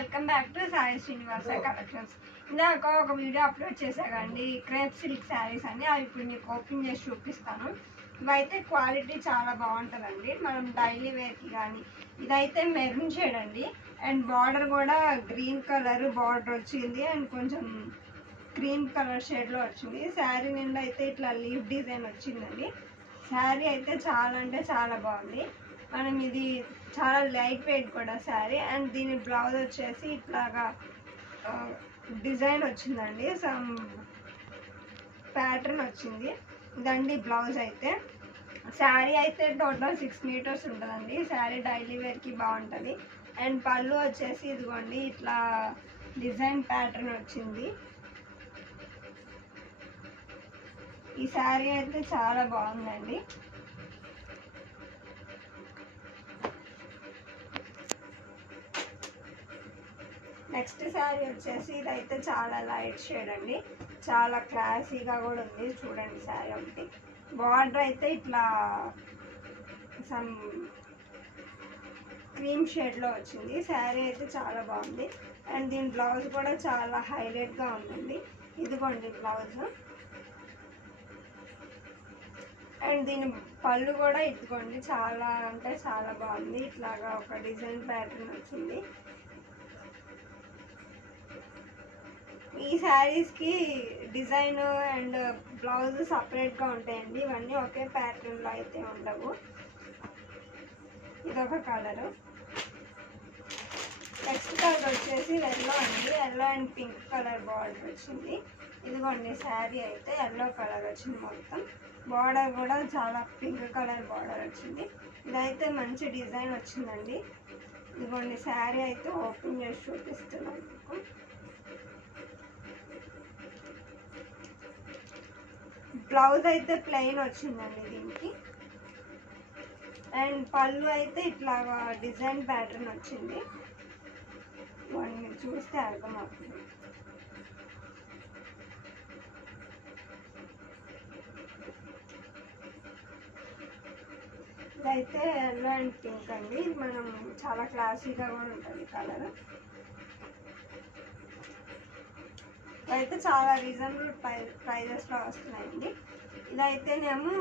Welcome back to Sai Srinivasa collections. ఇందాక ఒక video upload చేశాకండి క్రేప్ సిల్క్ శారీస్ అని. అవి ఇప్పుడు మీకు ఓపెన్ చేసి చూపిస్తాను. ఇవైతే క్వాలిటీ చాలా బాగుంటుందండి, మనం డైలీ వేర్కి కానీ. ఇదైతే మెరూన్ షేడ్ అండి, అండ్ బార్డర్ కూడా గ్రీన్ కలర్ బార్డర్ వచ్చింది, అండ్ కొంచెం క్రీమ్ కలర్ షేడ్లో వచ్చింది. శారీ నిండా అయితే ఇట్లా లీఫ్ డిజైన్ వచ్చిందండి. శారీ అయితే చాలా అంటే చాలా బాగుంది. మనం ఇది చాలా లైట్ వెయిట్ కూడా శారీ, అండ్ దీని బ్లౌజ్ వచ్చేసి ఇట్లాగా డిజైన్ వచ్చిందండి, సమ్ ప్యాటర్న్ వచ్చింది. ఇదండి బ్లౌజ్ అయితే. శారీ అయితే టోటల్ 6 మీటర్స్ ఉంటుందండి. శారీ డైలీ వేర్కి బాగుంటుంది. అండ్ పళ్ళు వచ్చేసి ఇదిగోండి ఇట్లా డిజైన్ ప్యాటర్న్ వచ్చింది. ఈ శారీ అయితే చాలా బాగుందండి. నెక్స్ట్ శారీ వచ్చేసి ఇదైతే చాలా లైట్ షేడ్ అండి, చాలా క్లాసీగా కూడా ఉంది. చూడండి శారీ ఒకటి. బార్డర్ అయితే ఇట్లా సమ్ క్రీమ్ షేడ్లో వచ్చింది. శారీ అయితే చాలా బాగుంది. అండ్ దీని బ్లౌజ్ కూడా చాలా హైలైట్గా ఉందండి. ఇదిగోండి బ్లౌజ్. అండ్ దీని పళ్ళు కూడా ఇదిగోండి చాలా అంటే చాలా బాగుంది. ఇట్లాగా ఒక డిజైన్ ప్యాటర్న్ వచ్చింది. ఈ శారీస్కి డిజైన్ అండ్ బ్లౌజ్ సపరేట్గా ఉంటాయండి. ఇవన్నీ ఒకే ప్యాటర్న్లో అయితే ఉండవు. ఇదొక కలరు. నెక్స్ట్ కలర్ వచ్చేసి ఎల్లో అండి. Yellow and pink colour border వచ్చింది. ఇదిగోండి శారీ అయితే ఎల్లో కలర్ వచ్చింది మొత్తం. బార్డర్ కూడా చాలా పింక్ కలర్ బార్డర్ వచ్చింది. ఇదైతే మంచి డిజైన్ వచ్చిందండి. ఇదిగోండి శారీ అయితే ఓపెన్ చేసి చూపిస్తున్నాను మీకు. బ్లౌజ్ అయితే ప్లెయిన్ వచ్చిందండి దీనికి. అండ్ పళ్ళు అయితే ఇట్లా డిజైన్ ప్యాటర్న్ వచ్చింది. మీరు చూస్తే అర్థమవుతుంది. ఇదైతే ఎల్లో అండ్ పింక్ అండి. మనం చాలా క్లాసీగా కూడా ఉంటుంది కలర్. ఇదైతే చాలా రీజనబుల్ ప్రైజెస్లో వస్తున్నాయండి. ఇదైతేనేమో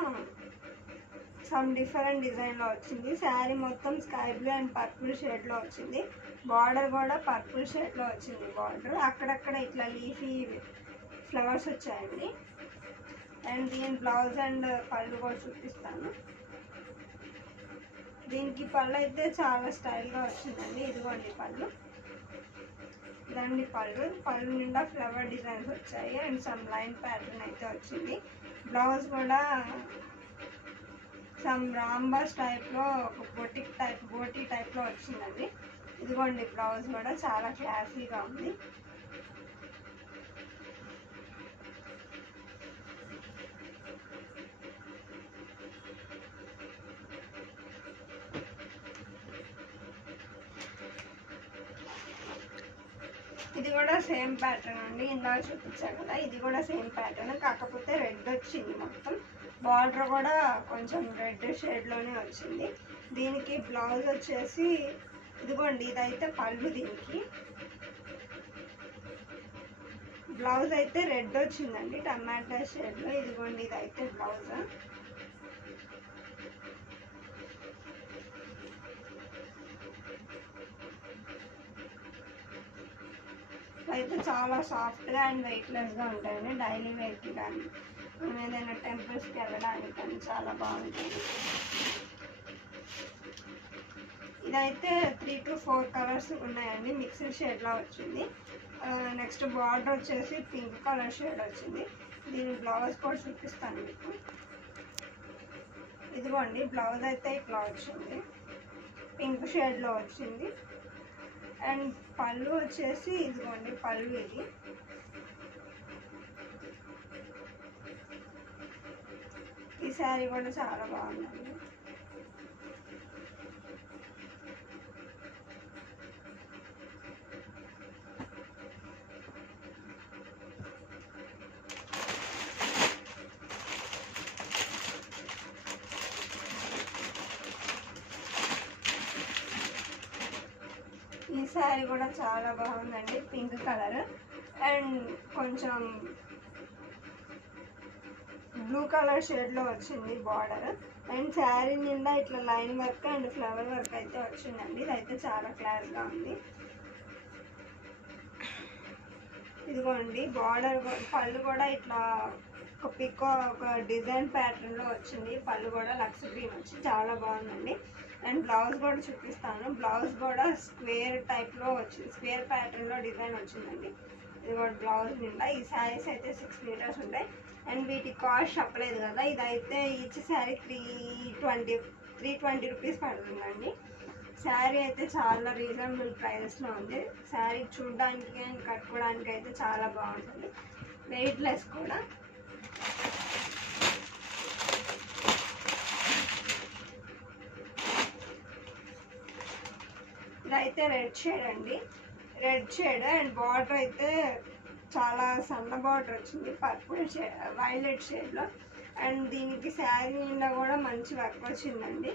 సమ్ డిఫరెంట్ డిజైన్లో వచ్చింది. శారీ మొత్తం స్కై బ్లూ అండ్ పర్పుల్ షేడ్లో వచ్చింది. బార్డర్ కూడా పర్పుల్ షేడ్లో వచ్చింది. బార్డర్ అక్కడక్కడ ఇట్లా లీఫీ ఫ్లవర్స్ వచ్చాయండి. అండ్ దీని బ్లౌజ్ అండ్ పళ్ళు కూడా చూపిస్తాను. దీనికి పళ్ళు అయితే చాలా స్టైల్గా వచ్చిందండి. ఇదిగోండి పళ్ళు. ఇదండి పళ్ళు నిండా ఫ్లవర్ డిజైన్స్ వచ్చాయి, అండ్ సమ్ లైన్ ప్యాటర్న్ అయితే వచ్చింది. బ్లౌజ్ కూడా సమ్ రాంబాస్ టైప్లో ఒక బోటీ టైప్లో వచ్చిందండి. ఇదిగోండి బ్లౌజ్ కూడా చాలా క్లాసీగా ఉంది. ఇది కూడా సేమ్ ప్యాటర్న్ అండి, ఇందాక చూపించాను కదా. ఇది కూడా సేమ్ ప్యాటర్న్, కాకపోతే రెడ్ వచ్చింది మొత్తం. బార్డర్ కూడా కొంచెం రెడ్ షేడ్లోనే వచ్చింది. దీనికి బ్లౌజ్ వచ్చేసి ఇదిగోండి ఇదైతే పళ్ళు. దీనికి బ్లౌజ్ అయితే రెడ్ వచ్చిందండి, టమాటా షేడ్లో. ఇదిగోండి ఇదైతే బ్లౌజ్. అయితే చాలా సాఫ్ట్గా అండ్ వెయిట్లెస్గా ఉంటాయండి. డైలీ వేర్కి కానీ మనం ఏదైనా టెంపుల్స్కి వెళ్ళడానికి కానీ చాలా బాగుంటుంది. ఇదైతే 3 to 4 కలర్స్ ఉన్నాయండి, మిక్స్డ్ షేడ్లో వచ్చింది. నెక్స్ట్ బార్డర్ వచ్చేసి పింక్ కలర్ షేడ్ వచ్చింది. దీని బ్లౌజ్ కూడా చూపిస్తాను మీకు. ఇదిగోండి బ్లౌజ్ అయితే ఇట్లా వచ్చింది, పింక్ షేడ్లో వచ్చింది. అండ్ పళ్ళు వచ్చేసి ఇదిగోండి పళ్ళు. ఇది ఈ శారీ కూడా చాలా బాగుందండి. ఈ శారీ కూడా చాలా బాగుందండి, పింక్ కలర్ అండ్ కొంచెం బ్లూ కలర్ షేడ్లో వచ్చింది బార్డర్. అండ్ శారీ నిండా ఇట్లా line work and flower work అయితే వచ్చిందండి. ఇదైతే చాలా క్లాస్గా ఉంది. ఇదిగోండి బార్డర్, పళ్ళు కూడా ఇట్లా ఒక డిజైన్ ప్యాటర్న్లో వచ్చింది. పళ్ళు కూడా లక్స్ గ్రీన్ వచ్చి చాలా బాగుందండి. అండ్ బ్లౌజ్ కూడా చూపిస్తాను. బ్లౌజ్ కూడా స్క్వేర్ టైప్లో వచ్చింది, స్క్వేర్ ప్యాటర్న్లో డిజైన్ వచ్చిందండి. ఇది కూడా బ్లౌజ్ నిండా. ఈ శారీస్ అయితే 6 మీటర్స్ ఉంటాయి. అండ్ వీటి కాస్ట్ చెప్పలేదు కదా, ఇదైతే ఈచ్ శారీ 320 రూపీస్ పడుతుందండి. శారీ అయితే చాలా రీజనబుల్ ప్రైజెస్లో ఉంది. శారీ చూడడానికి అండ్ కట్టుకోవడానికి అయితే చాలా బాగుంటుంది, వెయిట్లెస్ కూడా. ఇదైతే రెడ్ షేడ్ అండి, రెడ్ షేడ్ అండ్ బార్డర్ అయితే చాలా సన్న బార్డర్ వచ్చింది, పర్పుల్ షేడ్ వైలెట్ షేడ్లో. అండ్ దీనికి శారీ నిండా కూడా మంచి వర్క్ వచ్చిందండి,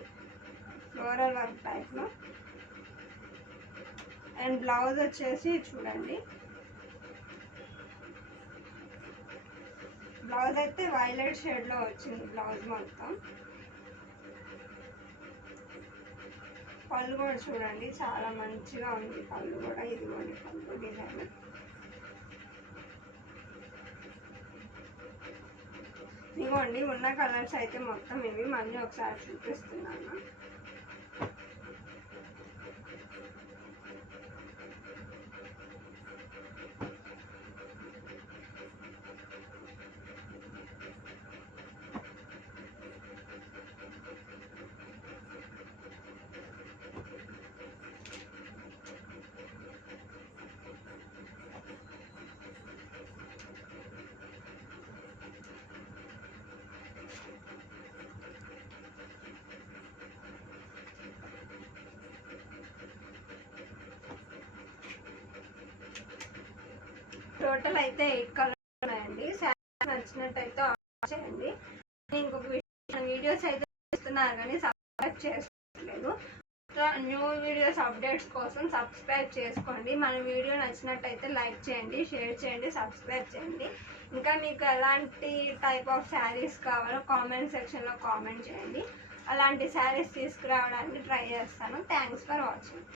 ఫ్లోరల్ వర్క్ టైప్లో. అండ్ బ్లౌజ్ వచ్చేసి చూడండి, బ్లౌజ్ అయితే వైలెట్ షేడ్లో వచ్చింది బ్లౌజ్ మొత్తం. పళ్ళు కూడా చూడండి చాలా మంచిగా ఉంది, పళ్ళు కూడా. ఇదిగోండి పళ్ళు డిజైన్. ఇదిగోండి ఉన్న కలర్స్ అయితే మొత్తం ఇవి, మళ్ళీ ఒకసారి చూపిస్తున్నాను. టోటల్ అయితే 8 కలర్స్ ఉన్నాయండి. శారీ నచ్చినట్టయితే ఆర్డర్ చేయండి. ఇంకొక విషయం, వీడియోస్ అయితే ఇస్తున్నారు కానీ సబ్స్క్రైబ్ చేసుకోవట్లేదు. న్యూ వీడియోస్ అప్డేట్స్ కోసం సబ్స్క్రైబ్ చేసుకోండి. మన వీడియో నచ్చినట్టయితే లైక్ చేయండి, షేర్ చేయండి, సబ్స్క్రైబ్ చేయండి. ఇంకా మీకు ఎలాంటి టైప్ ఆఫ్ శారీస్ కావాలో కామెంట్ సెక్షన్లో కామెంట్ చేయండి. అలాంటి శారీస్ తీసుకురావడానికి ట్రై చేస్తాను. Thanks for watching.